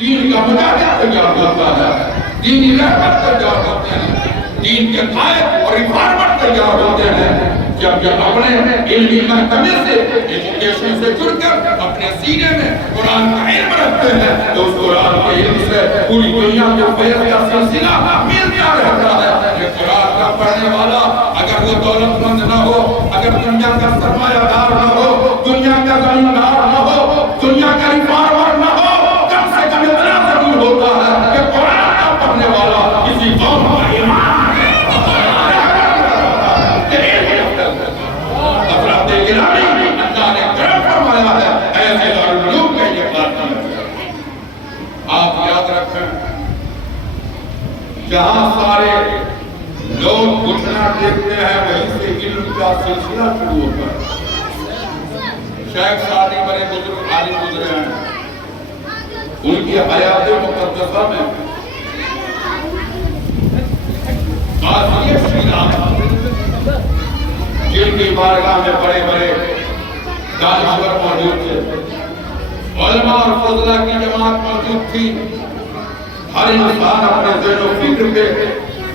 دین کا مجاہد تیار ہوتا ہے، دینی رہبر تیار ہوتے ہیں، دین کے قائد اور ریفارمر تیار ہوتے ہیں جب یہ اپنے علمی محکمے سے ایجوکیشن سے جڑ کر اپنے سینے میں قرآن کا علم رکھتے ہیں تو اس قرآن کے علم سے پوری دنیا کو فیض کا سلسلہ ملتا رہتا ہے۔ یہ قرآن کا پڑھنے والا اگر وہ دولت مند نہ ہو، اگر دنیا کا سرمایہ دار نہ ہو، دنیا کا زمیندار نہ ہو، دنیا کا ریفارمر نہ ہو، کم سے کم اتنا ضرور ہوتا ہے کہ قرآن کا پڑھنے والا کسی قوم کا ایمان اللہ نے کرم فرمایا ہے ایسے دارالعلوم کا یہ خاتمہ ہے۔ آپ یاد رکھیں جہاں سارے لوگ اٹھنا دیکھتے ہیں وہیں سے علم کا سلسلہ شروع ہوتا ہے۔ شیخ سعدی بڑے بزرگ عالم گزرے ہیں، ان کی حیات مقدسہ میں قاضی شیراز جن کی بارگاہ میں بڑے بڑے دانشور موجود تھے، علماء اور فضلہ کی جماعت موجود تھی، ہر انسان اپنے ذہن و فکر پہ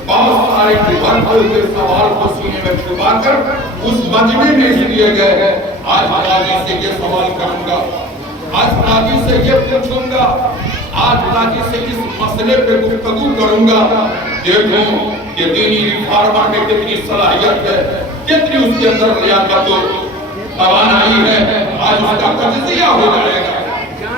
بہت سارے بھرتے ہوئے سوال کو سینے میں چھپا کر اس مجمع میں اس لیے گئے آج قاضی سے یہ سوال کروں گا، آج قاضی سے یہ پوچھوں گا، آج قاضی سے اس مسئلے پہ گفتگو کروں گا، دیکھوں کہ دینی ریفارمر میں کتنی صلاحیت ہے، کتنی اس کے اندر لیاقت و توانائی ہے، آج اس کا تجزیہ ہو جائے گا۔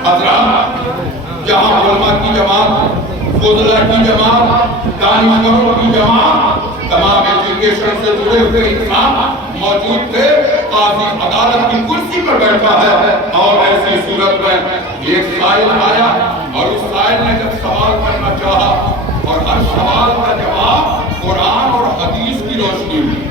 حضرات جہاں علماء کی جماعت، فضلہ کی جماعت، دانشوروں کی جماعت، تمام ایجوکیشن سے جڑے ہوئے انسان موجود تھے، قاضی عدالت کی کرسی پر بیٹھا ہے اور ایسی صورت میں ایک سائل آیا اور اس سائل نے جب سوال کرنا چاہا اور ہر سوال کا جواب قرآن اور حدیث کی روشنی میں،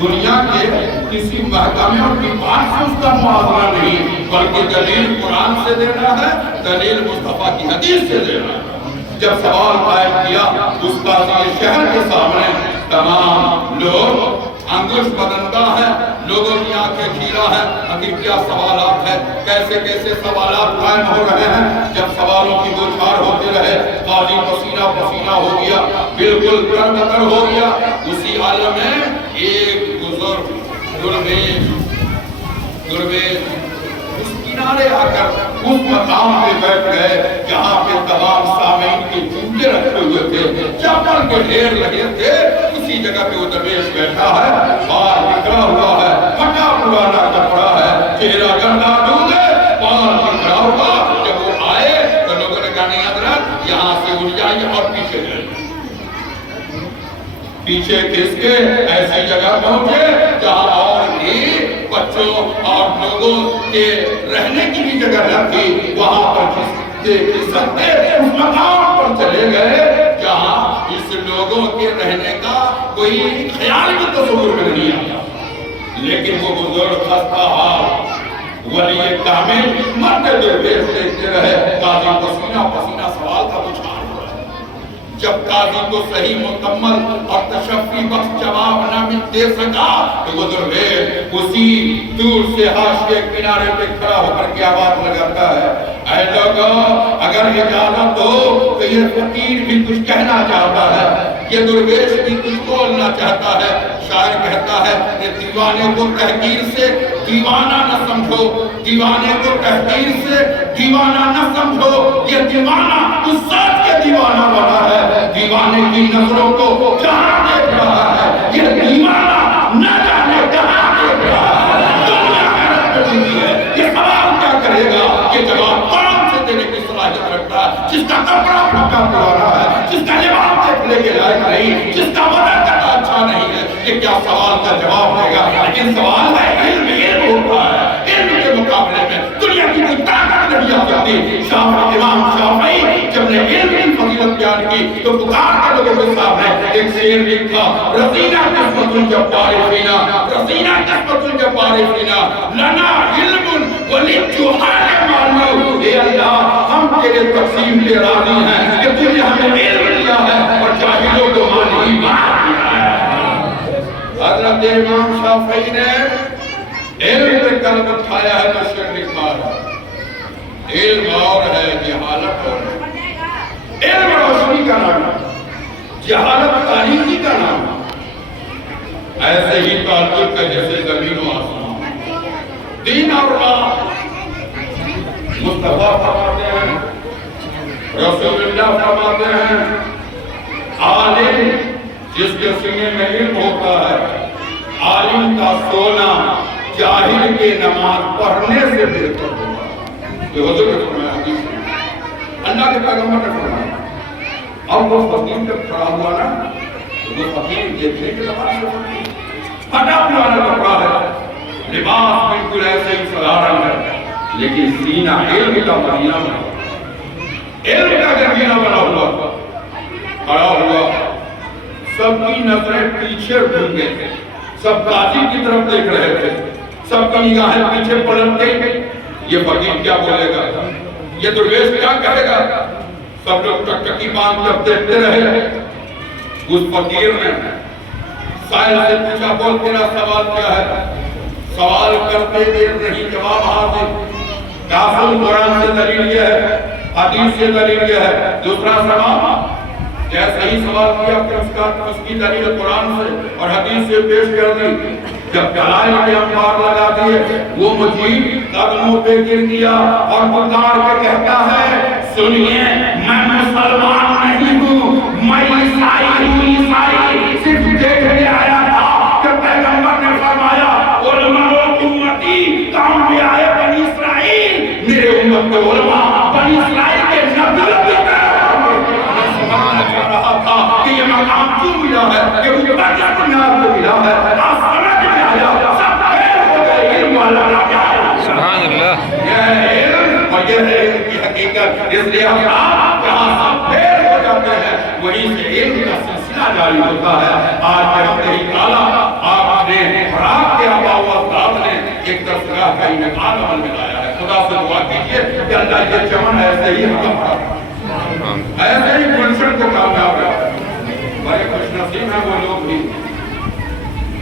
دنیا کے کسی محکمے اور ڈپارٹ سے اس کا موازنہ نہیں بلکہ دلیل قرآن سے دینا ہے، دلیل مصطفیٰ کی حدیث سے دینا ہے۔ جب سوال قائم کیا اس قاضی شہر کے سامنے تمام لوگ انگوش بدندہ ہیں، لوگوں کی آنکھیں کھیرا ہے، آخر کیا سوالات ہیں، کیسے کیسے سوالات قائم ہو رہے ہیں۔ جب سوالوں کی دوچار ہوتے رہے قاضی پسینہ پسینہ ہو گیا، بالکل تر ہو گیا۔ اسی عالم میں ایک بزرگ درویش اس کنارے آ کر اس مقام پہ بیٹھ گئے جہاں پہ تمام سامعین کے جوتے رکھے ہوئے تھے، چپل کے ڈھیر لگے تھے، اسی جگہ پہ وہ درویش بیٹھا ہے، بال بکھرا ہوا ہے، پھٹا پرانا کپڑا ہے، چہرہ گندا ڈھونڈے، بال بکھرا ہوا۔ جب وہ آئے تو لوگوں نے کہا نہیں حضرت یہاں سے اٹھ جائیے اور پیچھے جائیے۔ پیچھے کس کے ایسی جگہ پہنچے جہاں اور بھی بچوں اور لوگوں کے رہنے کی بھی جگہ نہ تھی، وہاں پر کس سکتے اس مقام پر چلے گئے جہاں اس لوگوں کے رہنے کا کوئی خیال بھی تصور میں نہیں آیا۔ لیکن وہ بزرگ خستہ حال ولی کامل مرتے درویش دیکھتے رہے، قاضی پسینہ پسینہ سوال کا بچھاڑ ہو رہا ہے۔ جب قاضی کو صحیح مکمل اور تشفی بخش جواب نہ دے سکا تو وہ درویش اسی دور سے حاشیے کنارے پہ کھڑا ہو کر کے آواز لگاتا ہے، اے لوگوں اگر اجازت ہو تو یہ فقیر بھی کچھ کہنا چاہتا ہے، یہ درویش بھی کچھ بولنا چاہتا ہے۔ شاعر کہتا ہے کہ دیوانے کو تحقیر سے دیوانہ نہ سمجھو، دیوانے کو تحقیر سے دیوانہ نہ سمجھو، یہ دیوانہ اس ذات کے دیوانہ بنا ہے، دیوانے کی نظروں کو جہاں دیکھ رہا ہے، یہ دیوانہ نہ جانے کہاں دیکھ رہا ہے۔ دنیا حیرت میں ڈوبی ہے، یہ سوال کیا کرے گا، یہ جواب قرآن سے دینے کی صلاحیت رکھتا ہے، جس کا کپڑا پھٹا پرانا ہے، جس کا لباس دیکھنے کے لائق نہیں، جس کا وزن کرنا اچھا نہیں ہے، یہ کیا سوال کا جواب دے گا۔ لیکن سوال ہے علم ہوتا ہے، علم کے مقابلے میں دنیا کی کوئی طاقت نہیں آ سکتی۔ امام شافعی جب نے علم کی فضیلت بیان کی تو پکار کے لوگوں کے سامنے ایک شعر لکھا، رضینا قسمت الجبار فینا، رضینا قسمت الجبار فینا، لنا علم وللجہال معلوم۔ اے اللہ ہم تیرے تقسیم پہ راضی ہیں کہ تجھے ہمیں علم دیا ہے اور جاہلوں کو مال ہی مار دیا ہے۔ حضرت امام شافعی نے علم پہ قلم اٹھایا ہے تو شعر لکھا ہے، علم اور ہے جہالت اور ہے۔ جہالت تاریخی کا نام ہے۔ ایسے ہی تعلق ہے جیسے زمین و آسمان، دین اور راہ۔ مصطفیٰ فرماتے ہیں، رسول اللہ فرماتے ہیں، عالم جس کے سینے میں علم ہوتا ہے، عالم کا سونا جاہل کے نماز پڑھنے سے بہتر ہوگا۔ یہ حضور نے فرمایا، حدیث میں اللہ کے پیغمبر نے فرمایا۔ اب وہ فقیر جب کھڑا ہوا نا، وہ فقیر دیکھنے کے نماز سے پھٹا پرانا کپڑا ہے، لباس بالکل ایسے ہی سدھارن ہے، لیکن سینہ علم کا مدینہ بنا، علم کا گرگینہ بنا ہوا، کھڑا ہوا، سب کی نظریں پیچھے گھوم گئے، سب قاضی کی طرف دیکھ رہے تھے، سب کی نگاہیں پیچھے پلٹ گئی۔ یہ فقیر کیا بولے گا، یہ درویش کیا کہے گا؟ سب لوگ ٹکٹکی باندھ کر دیکھتے رہے۔ اس فقیر نے سائل سے پوچھا، بول تیرا سوال کیا ہے؟ سوال کرتے دیر نہیں، جواب حاضر۔ کافر قرآن سے دلیل یہ ہے، حدیث سے دلیل یہ ہے۔ دوسرا سوال، جیسا ہی سوال کیا کہ اس کی دلیل قرآن سے اور حدیث سے پیش کر دی۔ جب دلائل کے انبار لگا دیے، وہ مجیب قدموں پہ گر گیا اور پکار کے کہتا ہے، سنیے میں مسلمان نہیں ہوں، میں عیسائی ہوں، عیسائی صرف دیکھنے آیا تھا کہ پیغمبر نے فرمایا علماء امتی کام بھی آئے بنی اسرائیل، میرے امت کے علماء بنی اسرائیل کے نبی رہا تھا کہ یہ مقام کیوں ملا ہے، کہ وہ بچہ بنیاد کو ملا ہے، آسانہ کے آیا، سب خیر ہو گئے، علم والا راجہ ہے۔ سبحان اللہ۔ یہ ہے علم اور یہ ہے علم کی حقیقت، اس لیے ہم جہاں سب خیر ہو جاتے ہیں وہیں سے علم کا سلسلہ جاری ہوتا ہے۔ آج کے ہفتے ہی کالا آپ نے خوراک کے آبا و اجداد نے ایک درسگاہ کا انعقاد عمل میں لایا ہے۔ خدا سے دعا کیجیے کہ اللہ یہ چمن ایسے ہی ہمارا ایسے ہی گلشن کو کامیاب ہے۔ بڑے خوش نصیب ہیں وہ لوگ بھی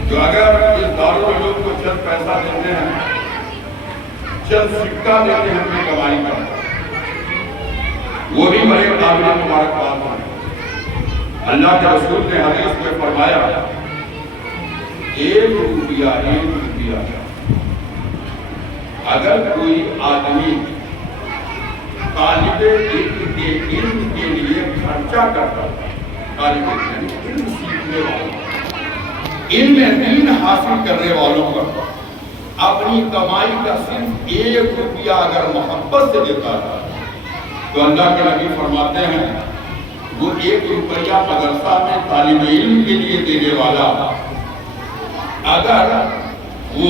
جو اگر اس داروں لوگ کو چند پیسہ دیتے ہیں، چند سکہ دیتے ہیں اپنی کمائی کا، وہ بھی بڑے قابل مبارکباد ہیں۔ اللہ کے رسول نے حدیث میں فرمایا، ایک روپیہ اگر کوئی آدمی طالب علم کے لیے خرچہ کرتا ہے، طالب علم سیکھنے والوں، علم دین حاصل کرنے والوں کا اپنی کمائی کا صرف 1 روپیہ اگر محبت سے دیتا ہے تو اللہ کے نبی فرماتے ہیں وہ 1 روپیہ مدرسہ میں طالب علم کے لیے دینے والا اگر وہ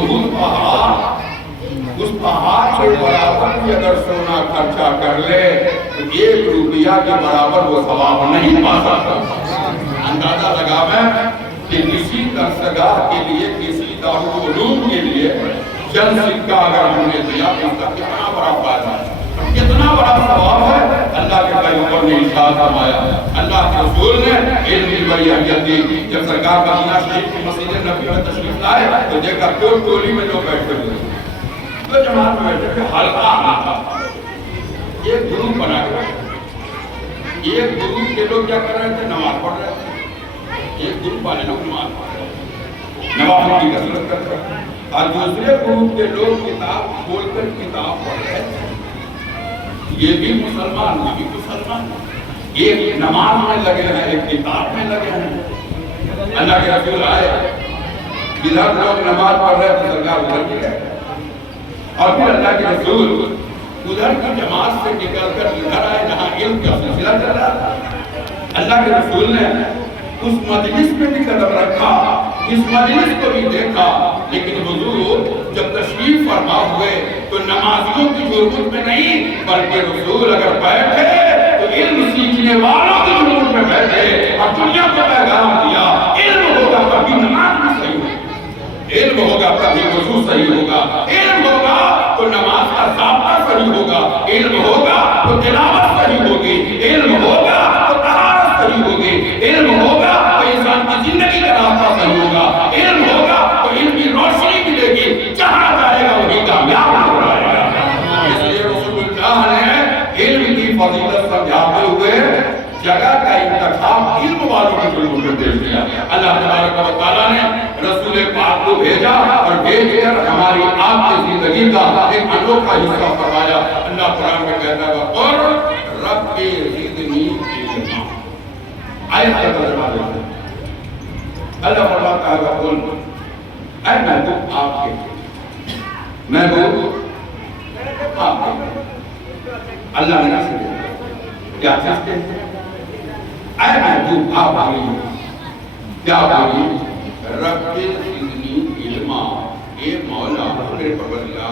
اس پہاڑ کے برابر بھی اگر سونا خرچہ کر لے تو 1 روپیہ کے برابر وہ ثواب نہیں پا سکتا۔ اندازہ لگا میں کہ کسی درسگاہ کے لیے، کسی دارالعلوم کے لیے چند سکہ اگر ہم نے دیا تو اس کا کتنا بڑا فائدہ ہے، کتنا بڑا ثواب ہے۔ اللہ کے پیغمبر نے ارشاد فرمایا، اللہ کے رسول نے علم کی بڑی اہمیت دی۔ جب سرکار مدینہ شریف کی مسجد نبوی میں تشریف لائے تو دیکھا ٹولی میں لوگ بیٹھے ہوئے، تو جماعت میں بیٹھے تھے، حلقہ آنا تھا، ایک گروپ بنا کے، ایک گروپ کے لوگ کیا کر رہے تھے، نماز پڑھ رہے تھے، ایک گروپ والے لوگ نماز پڑھ رہے تھے، نماز کی کثرت کر رہے تھے، اور دوسرے گروپ کے لوگ کتاب کھول کر کتاب پڑھ رہے تھے۔ یہ بھی مسلمان، یہ بھی مسلمان، ایک نماز میں لگے ہیں، ایک کتاب میں لگے ہیں۔ اللہ کے رسول آئے، ادھر لوگ نماز پڑھ رہے تھے، سرکار ادھر بھی گئے، اور پھر اللہ کے رسول ادھر کی جماعت سے نکل کر ادھر آئے جہاں علم کا سلسلہ چل رہا تھا۔ اللہ کے رسول نے اس مجلس میں بھی قدم رکھا، اس مجلس کو بھی دیکھا، لیکن حضور جب تشریف فرما ہوئے تو نمازیوں کی جرمت میں نہیں، بلکہ رسول اگر بیٹھے تو علم سیکھنے والوں کی جرمت میں بیٹھے اور دنیا کو پیغام دیا، علم ہوگا تبھی نماز بھی صحیح ہوگی، علم ہوگا تبھی وضو صحیح ہوگا، علم ہوگا تو نماز کا ضابطہ صحیح ہوگا، علم ہوگا تو تلاوت صحیح ہوگی، علم ہوگا تو طہارت صحیح ہوگی، علم ہوگا تو انسان کی زندگی کا راستہ صحیح ہوگا، علم ہوگا تو علم کی روشنی ملے گی، جہاں جائے گا وہی کامیاب ہو جائے گا۔ اس لیے رسول اللہ نے علم کی فضیلت سمجھاتے ہوئے جگہ کا انتخاب علم والوں کے ضرور کر دے دیا۔ اللہ تبارک و تعالیٰ نے رسول پاک کو بھیجا اور بھیج کر ہماری آپ کی زندگی کا ایک انوکھا حصہ فرمایا۔ اللہ قرآن میں کہتا ہے اور رب زدنی علما، آیت کا ترجمہ دیتے ہیں۔ اللہ فرماتا ہے قل اے محبوب آپ کے، محبوب آپ کے، اللہ نے سے کیا چاہتے ہیں؟ اے محبوب آپ بولیے، کیا بولیے؟ رب زدنی علما، اے مولا میرے پروردگار